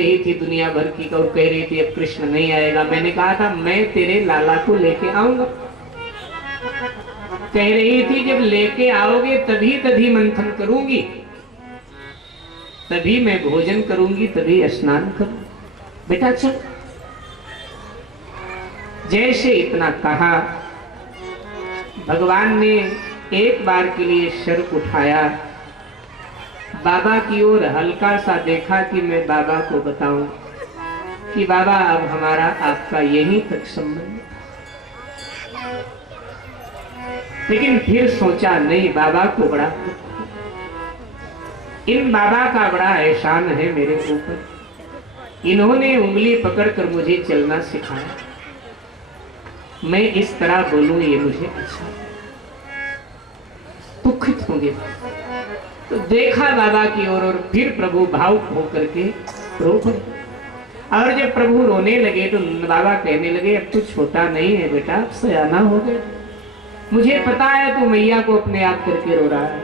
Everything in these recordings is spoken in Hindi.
रही थी दुनिया भर की और कह रही थी अब कृष्ण नहीं आएगा। मैंने कहा था मैं तेरे लाला को लेके आऊंगा। कह रही थी जब लेके आओगे तभी दधी मंथन करूंगी, तभी मैं भोजन करूंगी, तभी स्नान करूंगी। बेटा चल। जैसे इतना कहा, भगवान ने एक बार के लिए सर उठाया, बाबा की ओर हल्का सा देखा कि मैं बाबा को बताऊं कि बाबा अब हमारा आपका यहीं तक संबंध। लेकिन फिर सोचा नहीं, बाबा को बड़ा, इन बाबा का बड़ा एहसान है मेरे ऊपर। इन्होंने उंगली पकड़कर मुझे चलना सिखाया। मैं इस तरह बोलूं ये मुझे अच्छा, दुखित होंगे। तो देखा बाबा की ओर और फिर प्रभु भावुक होकर के रो पड़े। और जब प्रभु रोने लगे तो बाबा कहने लगे अब तू छोटा नहीं है बेटा, अब सयाना हो गया। मुझे पता है तू मैया को अपने आप करके रो रहा है,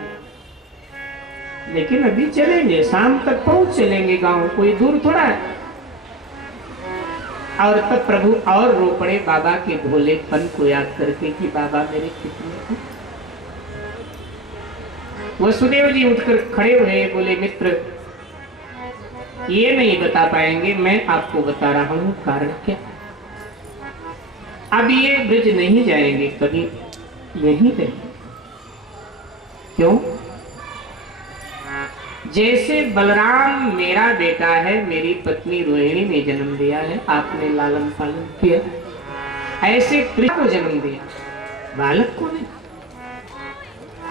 लेकिन अभी चलेंगे, शाम तक पहुंच चलेंगे गांव, कोई दूर थोड़ा है। और तब प्रभु और रो पड़े बाबा के भोलेपन को याद करके कि बाबा मेरे कितने। वसुदेव जी उठकर खड़े हुए, बोले मित्र ये नहीं बता पाएंगे, मैं आपको बता रहा हूं कारण क्या। अब ये ब्रज नहीं जाएंगे, कभी यहीं रहेंगे। क्यों? जैसे बलराम मेरा बेटा है, मेरी पत्नी रोहिणी ने जन्म दिया है, आपने लालन पालन किया, ऐसे कृष्ण को जन्म दिया, बालक को नहीं।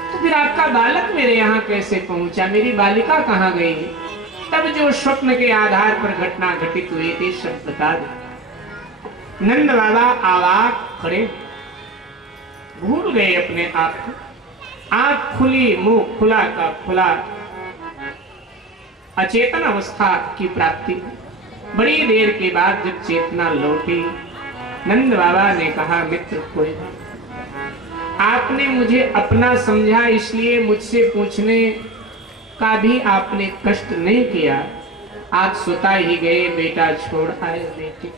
तो फिर आपका बालक मेरे यहाँ कैसे पहुंचा, मेरी बालिका कहाँ गई? तब जो स्वप्न के आधार पर घटना घटित हुई थी सब बता दे। नंद बाबा आवाक खड़े, भूल गए अपने आप को। आंख खुली, मुंह खुला का खुला, अचेतन अवस्था की प्राप्ति। बड़ी देर के बाद जब चेतना लौटी, नंद बाबा ने कहा मित्र कोई, आपने मुझे अपना समझा, इसलिए मुझसे पूछने का भी आपने कष्ट नहीं किया। आप सुता ही गए, बेटा छोड़ आए बेटे।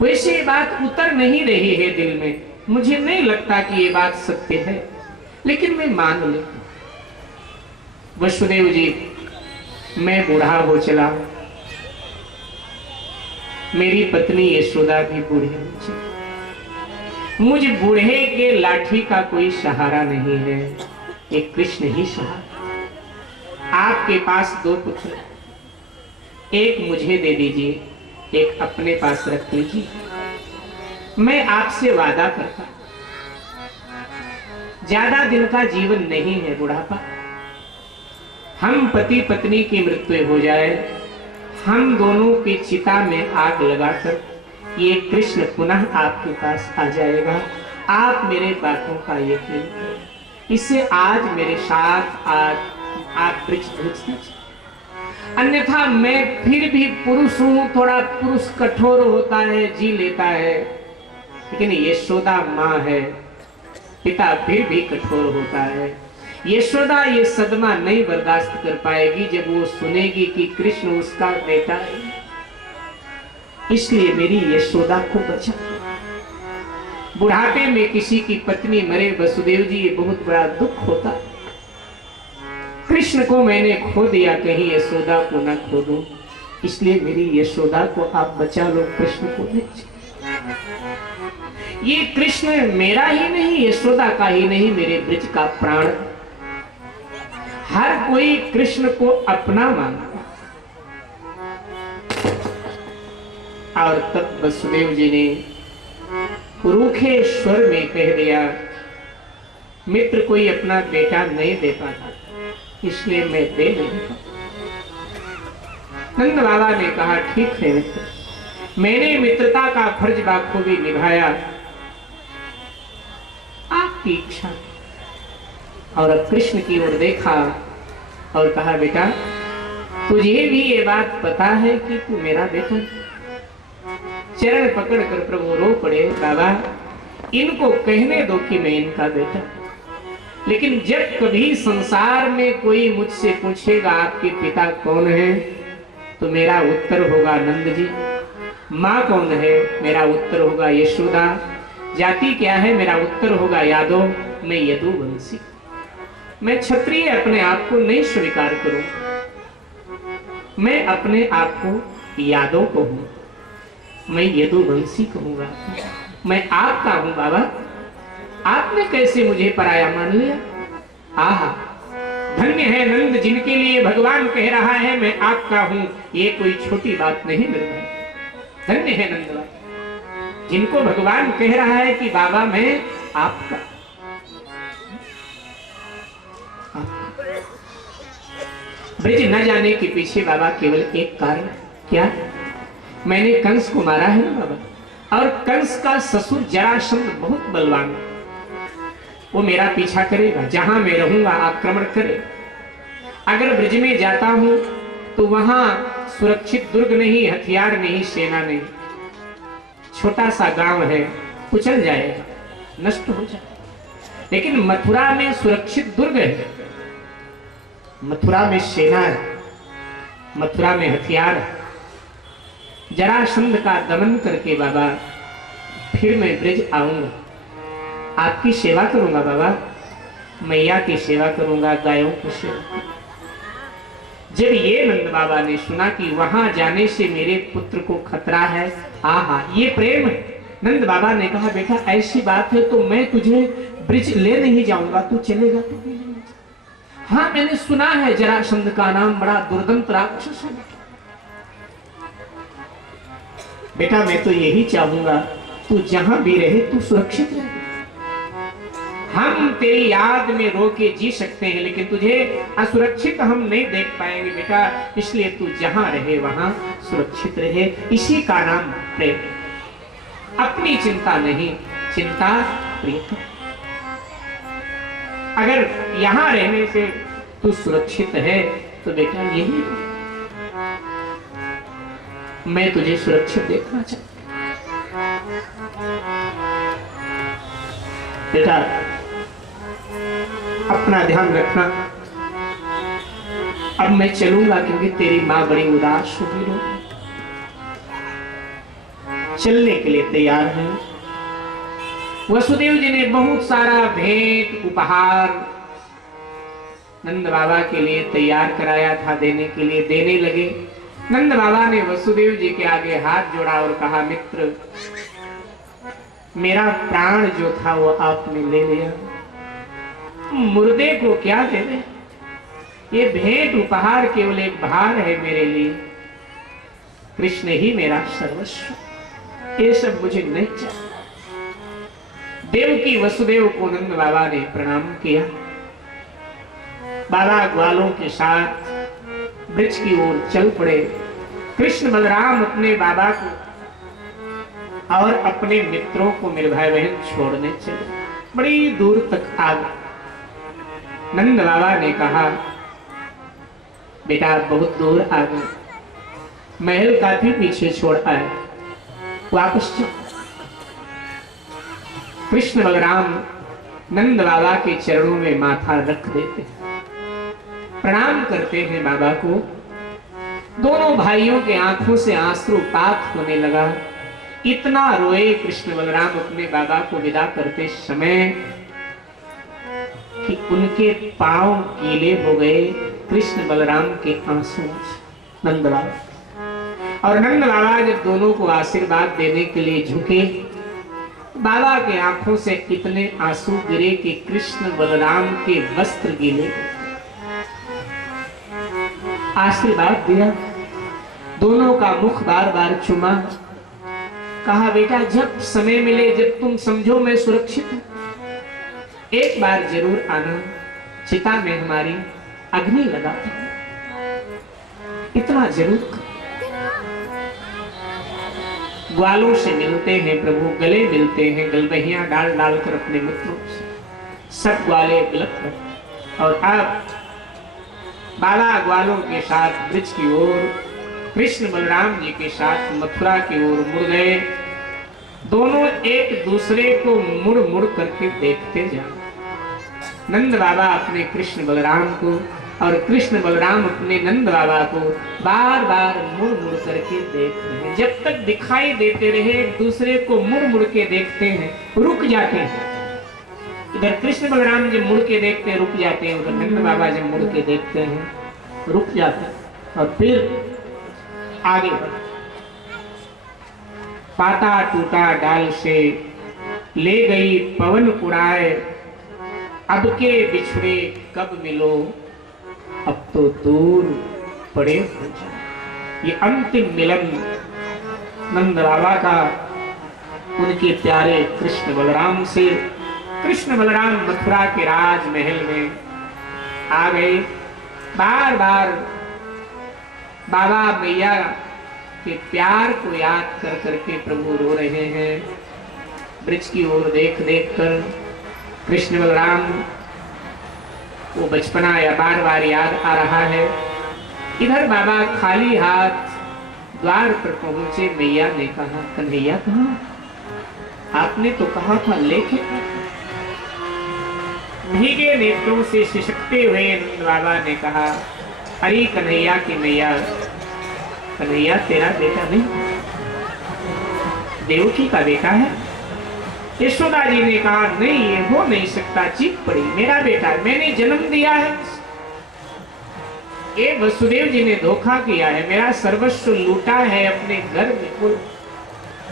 वैसे ये बात उतर नहीं रही है दिल में, मुझे नहीं लगता कि ये बात सत्य है, लेकिन मैं मान लेता हूं। वसुदेव जी मैं बूढ़ा हो चला, मेरी पत्नी यशोदा भी बूढ़ी हो चली, मुझ बूढ़े के लाठी का कोई सहारा नहीं है, एक कृष्ण ही सहारा। आपके पास दो पुत्र, एक मुझे दे दीजिए, एक अपने पास रख लीजिए। मैं आपसे वादा करता, ज्यादा दिन का जीवन नहीं है बुढ़ापा। हम पति पत्नी की मृत्यु हो जाए, हम दोनों की चिता में आग लगाकर ये कृष्ण पुनः आपके पास आ जाएगा। आप मेरे बातों का यकीन करें, इससे आज मेरे साथ आज आप वृक्ष भेज दीजिए, अन्यथा मैं फिर भी पुरुष हूं, थोड़ा पुरुष कठोर होता है, जी लेता है, लेकिन यशोदा मां है, पिता फिर भी कठोर होता है। यशोदा ये सदमा नहीं बर्दाश्त कर पाएगी जब वो सुनेगी कि कृष्ण उसका बेटा है। इसलिए मेरी यशोदा को बचा। बुढ़ापे में किसी की पत्नी मरे वसुदेव जी, ये बहुत बड़ा दुख होता। कृष्ण को मैंने खो दिया, कहीं यशोदा को ना खो दूं, इसलिए मेरी यशोदा को आप बचा लो, कृष्ण को नहीं। ये कृष्ण मेरा ही नहीं, यशोदा का ही नहीं, मेरे ब्रज का प्राण। हर कोई कृष्ण को अपना मानता। और तब वसुदेव जी ने रूखे स्वर में कह दिया, मित्र कोई अपना बेटा नहीं दे पाता, इसलिए मैं दे नहीं पाता। नंद बाबा ने कहा ठीक है मित्र, मैंने मित्रता का फर्ज बाखूबी निभाया, आपकी इच्छा। और अब कृष्ण की ओर देखा और कहा बेटा तुझे भी ये बात पता है कि तू मेरा बेटा। चरण पकड़कर प्रभु रो पड़े, बाबा इनको कहने दो कि मैं इनका बेटा। लेकिन जब कभी संसार में कोई मुझसे पूछेगा आपके पिता कौन है, तो मेरा उत्तर होगा नंद जी। माँ कौन है? मेरा उत्तर होगा यशोदा। जाति क्या है? मेरा उत्तर होगा यादव। मैं यदुवंशी। मैं क्षत्रिय अपने आप को नहीं स्वीकार करूं, मैं अपने आप को यादव कहूं, मैं यदुवंशी कहूंगा। मैं आपका हूं बाबा, आपने कैसे मुझे पराया मान लिया? आहा, धन्य है नंद जिनके लिए भगवान कह रहा है मैं आपका हूं। ये कोई छोटी बात नहीं मेरे भाई, धन्य है नंद बाबा जिनको भगवान कह रहा है कि बाबा मैं आपका। ब्रिज न जाने के पीछे बाबा केवल एक कारण, क्या? मैंने कंस को मारा है ना बाबा, और कंस का ससुर जरासंध बहुत बलवान, वो मेरा पीछा करेगा, जहां मैं रहूंगा आक्रमण करे। अगर ब्रिज में जाता हूं तो वहां सुरक्षित दुर्ग नहीं, हथियार नहीं, सेना नहीं, छोटा सा गांव है, कुचल जाएगा, नष्ट हो जाएगा। लेकिन मथुरा में सुरक्षित दुर्ग है, मथुरा में सेना है, मथुरा में हथियार है। जरासंध का दमन करके बाबा फिर मैं ब्रिज आऊंगा, आपकी सेवा करूंगा बाबा, मैया की सेवा करूंगा, गायों की सेवा। जब ये नंद बाबा ने सुना कि वहां जाने से मेरे पुत्र को खतरा है, आहा ये प्रेम है। नंद बाबा ने कहा बेटा ऐसी बात है तो मैं तुझे ब्रिज ले नहीं जाऊंगा, तू चलेगा तो भी नहीं। हाँ मैंने सुना है जरासंध का नाम बड़ा दुर्दंत राक्षस है बेटा, मैं तो यही चाहूंगा तू जहां भी रहे तू सुरक्षित रहे। हम तेरी याद में रो के जी सकते हैं लेकिन तुझे असुरक्षित हम नहीं देख पाएंगे बेटा, इसलिए तू जहां रहे वहां सुरक्षित रहे। इसी का नाम प्रेम। अपनी चिंता नहीं, चिंता प्रियतम। अगर यहां रहने से तू सुरक्षित है तो बेटा यही मैं तुझे सुरक्षित देखना चाहता बेटा। अपना ध्यान रखना, अब मैं चलूंगा क्योंकि तेरी मां बड़ी उदास होगी, चलने के लिए तैयार है। वसुदेव जी ने बहुत सारा भेंट उपहार नंद बाबा के लिए तैयार कराया था, देने के लिए देने लगे। नंद बाबा ने वसुदेव जी के आगे हाथ जोड़ा और कहा मित्र, मेरा प्राण जो था वो आपने ले लिया, मुर्दे को क्या दे दे? ये भेंट उपहार केवल एक भार है मेरे लिए, कृष्ण ही मेरा सर्वस्व, ये सब मुझे नहीं चाहिए। देवकी वसुदेव को नंद बाबा ने प्रणाम किया। बाबा ग्वालों के साथ ब्रिज की ओर चल पड़े। कृष्ण बलराम अपने बाबा को और अपने मित्रों को, मेरे भाई बहन, छोड़ने चले। बड़ी दूर तक आ गए। नंद बाबा ने कहा बेटा बहुत दूर आ गए, महल काफी पीछे छोड़ आए, वापस चलो। कृष्ण बलराम नंद बाबा के चरणों में माथा रख देते हैं, प्रणाम करते हैं बाबा को। दोनों भाइयों के आंखों से आंसुपात होने लगा। इतना रोए कृष्ण बलराम अपने बाबा को विदा करते समय कि उनके पांव गीले हो गए कृष्ण बलराम के आंसू से। नंद बाबा और नंद बाबा जब दोनों को आशीर्वाद देने के लिए झुके, बाबा के आंखों से इतने आंसू गिरे कि कृष्ण बलराम के वस्त्र गीले। आशीर्वाद दिया, दोनों का मुख बार बार चुमा, कहा बेटा जब समय मिले, जब तुम समझो मैं सुरक्षित हूं, एक बार जरूर आना, चिता में हमारी अग्नि लगाते हैं, इतना जरूर। ग्वालों से मिलते हैं प्रभु, गले मिलते हैं, गलबहियां डाल डालकर अपने मित्रों से, सब ग्वाले बिलख पड़े। और अब बाबा ग्वालों के साथ ब्रिज की ओर, कृष्ण बलराम जी के साथ मथुरा की ओर मुड़ गए। दोनों एक दूसरे को मुड़ मुड़ करके देखते जा। नंद बाबा अपने कृष्ण बलराम को और कृष्ण बलराम अपने नंद बाबा को बार बार मुड़ मुड़ करके देख रहे हैं। जब तक दिखाई देते रहे एक दूसरे को मुड़ मुड़ के देखते हैं, रुक जाते हैं। इधर कृष्ण बलराम जब मुड़ के देखते हैं रुक जाते हैं, उधर नंद बाबा जब मुड़ के देखते हैं रुक जाते हैं और फिर आगे बढ़ते। पाता टूटा डाल से ले गई पवन उड़ाए, अब के बिछड़े कब मिलो, अब तो दूर पड़े हो जाए। ये अंतिम मिलन नंद बाबा का उनके प्यारे कृष्ण बलराम से। कृष्ण बलराम मथुरा के राजमहल में आ गए। बार बार बाबा मैया के प्यार को याद कर करके प्रभु रो रहे हैं। ब्रिज की ओर देख देख कर कृष्ण बलराम वो बचपना या बार बार याद आ रहा है। इधर बाबा खाली हाथ द्वार पर पहुंचे। मैया ने कहा, कन्हैया कहाँ? आपने तो कहा था लेके। भीगे नेत्रों से सिसकते हुए नंद बाबा ने कहा, अरे कन्हैया की मैया, कन्हैया तेरा बेटा नहीं, देवकी का बेटा है। यशोदा जी ने कहा, नहीं ये हो नहीं सकता। चीख पड़ी, मेरा बेटा, मैंने जन्म दिया है। ये वसुदेव जी ने धोखा किया है, मेरा सर्वस्व लूटा है अपने घर में।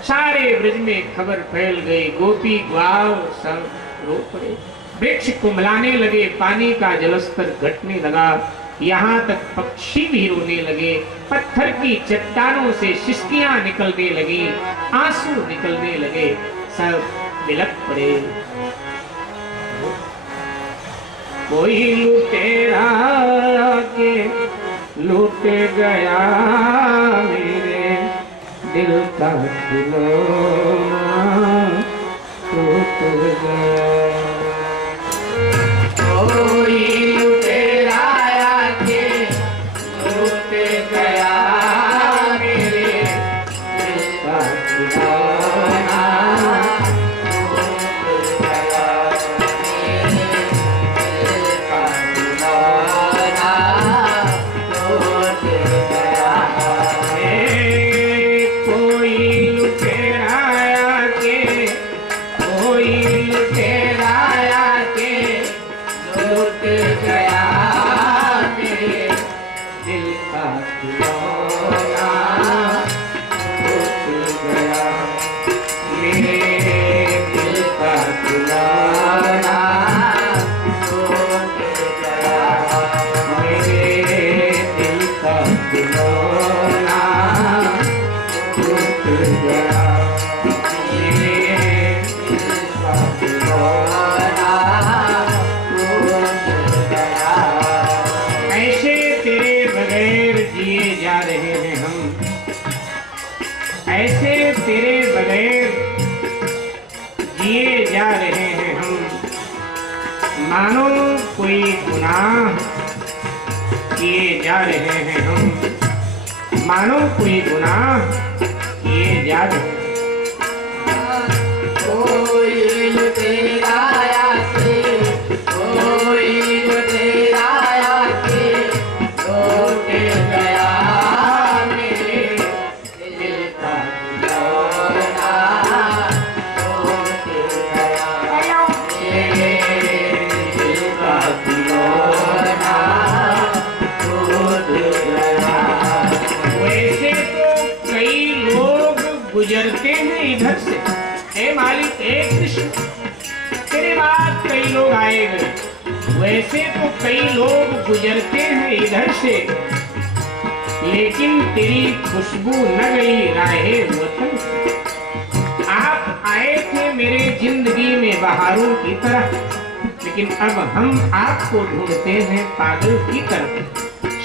सारे ब्रज में खबर फैल गई, गोपी ग्वाल सब रो पड़े। वृक्ष कुंभलाने लगे, पानी का जलस्तर घटने लगा, यहाँ तक पक्षी भी रोने लगे। पत्थर की चट्टानों से सिसकियां निकलने लगी, आंसू निकलने लगे, सब बिलख पड़े। कोई लुटेरा के लूट गया मेरे दिल का खिलौना टूट गया। कोई लुटेरा के लूट गया मेरे दिल का खिलौना। मानो कोई गुनाह किए जा रहे हैं हम, मानो कोई गुनाह किए जा रहे हैं। कोई लुटेरा आके, कोई लुटेरा आके लूट गया मेरे दिल का खिलौना, टूट गया मेरे दिल का खिलौना, टूट गया। वैसे तो कई लोग गुजरते हैं इधर से, हे मालिक, हे कृष्ण, तेरे बाद कई लोग आएंगे। वैसे तो कई लोग गुजरते हैं इधर से, लेकिन तेरी खुशबू न गई राहे वतन से। आप आए थे मेरे जिंदगी में बहारों की तरह, लेकिन अब हम आपको ढूंढते हैं पागल की तरह।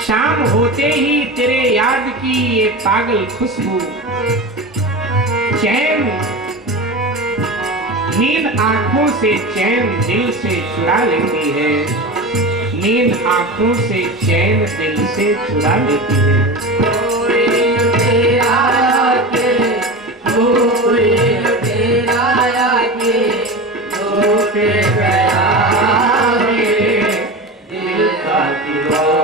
शाम होते ही तेरे याद की ये पागल खुशबू चैन, नींद आंखों से चैन दिल से चुरा लेती है, नींद आंखों से चैन दिल से चुरा लेती है। कोई लुटेरा आके, कोई लुटेरा आके लूट गया मेरे दिल का खिलौना।